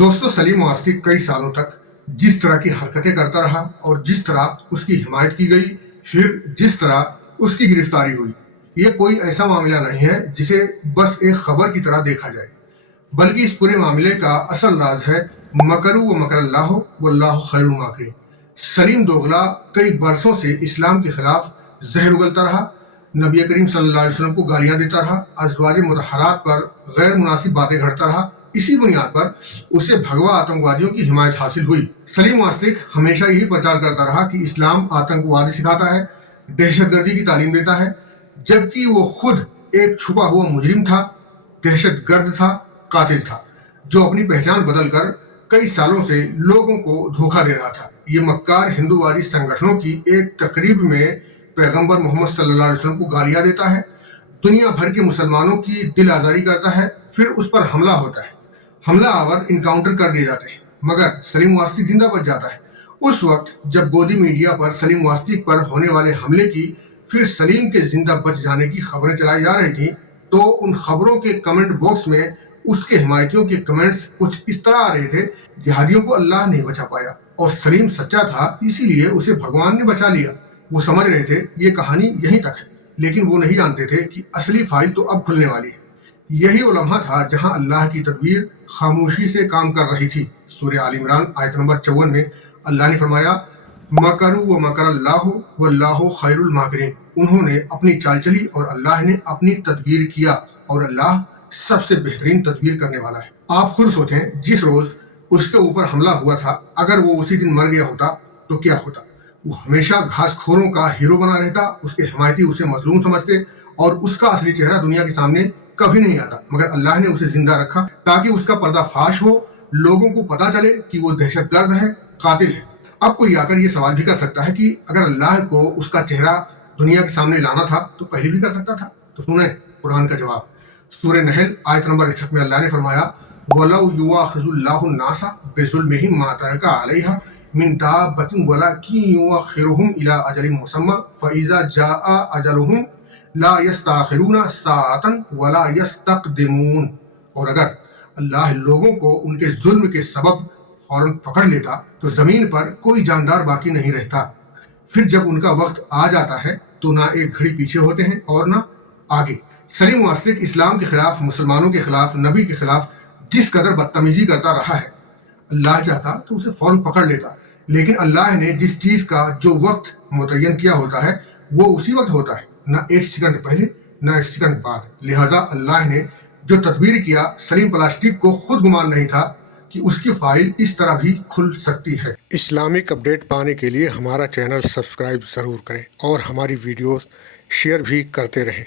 दोस्तों, सलीम वास्तिक कई सालों तक जिस तरह की हरकतें करता रहा और जिस तरह उसकी हिमायत की गई, फिर जिस तरह उसकी गिरफ्तारी हुई, ये कोई ऐसा मामला नहीं है जिसे बस एक खबर की तरह देखा जाए, बल्कि इस पूरे मामले का असल राज है मकरू व मकरल्लाहु वल्लाहु खैरुल माकिरीन। सलीम दोगला कई बरसों से इस्लाम के खिलाफ जहर उगलता रहा, नबी करीम सल्लल्लाहु अलैहि वसल्लम को गालियां देता रहा, अज़वाज मुतहरात पर गैर मुनासिब बातें घड़ता रहा। इसी बुनियाद पर उसे भगवा आतंकवादियों की हिमायत हासिल हुई। सलीम वास्तिक हमेशा यही प्रचार करता रहा कि इस्लाम आतंकवादी सिखाता है, दहशतगर्दी की तालीम देता है, जबकि वो खुद एक छुपा हुआ मुजरिम था, दहशतगर्द था, कातिल था, जो अपनी पहचान बदलकर कई सालों से लोगों को धोखा दे रहा था। ये मक्कार हिंदूवादी संगठनों की एक तकरीब में पैगंबर मोहम्मद सल्लल्लाहु अलैहि वसल्लम को गालियां देता है, दुनिया भर के मुसलमानों की दिल आजारी करता है, फिर उस पर हमला होता है, हमला आवर इनकाउंटर कर दिए जाते हैं, मगर सलीम वास्तिक जिंदा बच जाता है। उस वक्त जब गोदी मीडिया पर सलीम वास्तिक पर होने वाले हमले की, फिर सलीम के जिंदा बच जाने की खबरें चलाई जा रही थी, तो उन खबरों के कमेंट बॉक्स में उसके हिमायतियों के कमेंट्स कुछ इस तरह आ रहे थे, जिहादियों को अल्लाह नहीं बचा पाया और सलीम सच्चा था, इसीलिए उसे भगवान ने बचा लिया। वो समझ रहे थे ये कहानी यहीं तक है, लेकिन वो नहीं जानते थे कि असली फाइल तो अब खुलने वाली है। यही वो लम्हा था जहां अल्लाह की तदबीर खामोशी से काम कर रही थी। सूरह आल इमरान आयत नंबर 54 में अल्लाह ने फरमाया, मकरू व मकरल्लाहु वल्लाहु खैरुल माकिरीन। उन्होंने अपनी चाल चली और अल्लाह ने अपनी तदबीर किया, और अल्लाह सबसे बेहतरीन तदबीर करने वाला है। आप खुद सोचें, जिस रोज उसके ऊपर हमला हुआ था, अगर वो उसी दिन मर गया होता तो क्या होता? वो हमेशा घासखोरों का हीरो बना रहता, उसके हिमायती उसे मजलूम समझते और उसका असली चेहरा दुनिया के सामने कभी नहीं आता। मगर अल्लाह ने उसे जिंदा रखा ताकि उसका पर्दाफाश हो, लोगों को पता चले कि वो दहशतगर्द है, कातिल है। अब कोई आकर ये सवाल भी कर सकता है कि अगर अल्लाह को उसका चेहरा दुनिया के सामने लाना था तो पहले भी कर सकता था। तो सुने कुरान का जवाब। सूरह नहल आयत नंबर 61 में अल्लाह ने फरमाया, वलौ युआखिजुल्लाहु नासा बिजुल्मिहिम मा तरका अलैहा मिन दाब्बतिन वलाकिन युअखिरुहुम इला अजलिन मुसम्मा फइज़ा जाअ अजलुहुम ला यस्तअखिरूना साअतन वला यस्तक़दिमून। और अगर अल्लाह लोगों को उनके जुल्म के सबब फौरन पकड़ लेता तो जमीन पर कोई जानदार बाकी नहीं रहता। फिर जब उनका वक्त आ जाता है तो ना एक घड़ी पीछे होते हैं और ना आगे। सलीम वास्तिक इस्लाम के खिलाफ, मुसलमानों के खिलाफ, नबी के खिलाफ जिस कदर बदतमीजी करता रहा है, अल्लाह चाहता तो उसे फौरन पकड़ लेता, लेकिन अल्लाह ने जिस चीज का जो वक्त मुतय्यन किया होता है वो उसी वक्त होता है, ना एक सेकंड पहले ना एक सेकंड बाद। लिहाजा अल्लाह ने जो तदबीर किया, सलीम प्लास्टिक को खुद गुमान नहीं था कि उसकी फाइल इस तरह भी खुल सकती है। इस्लामिक अपडेट पाने के लिए हमारा चैनल सब्सक्राइब ज़रूर करें और हमारी वीडियोस शेयर भी करते रहें।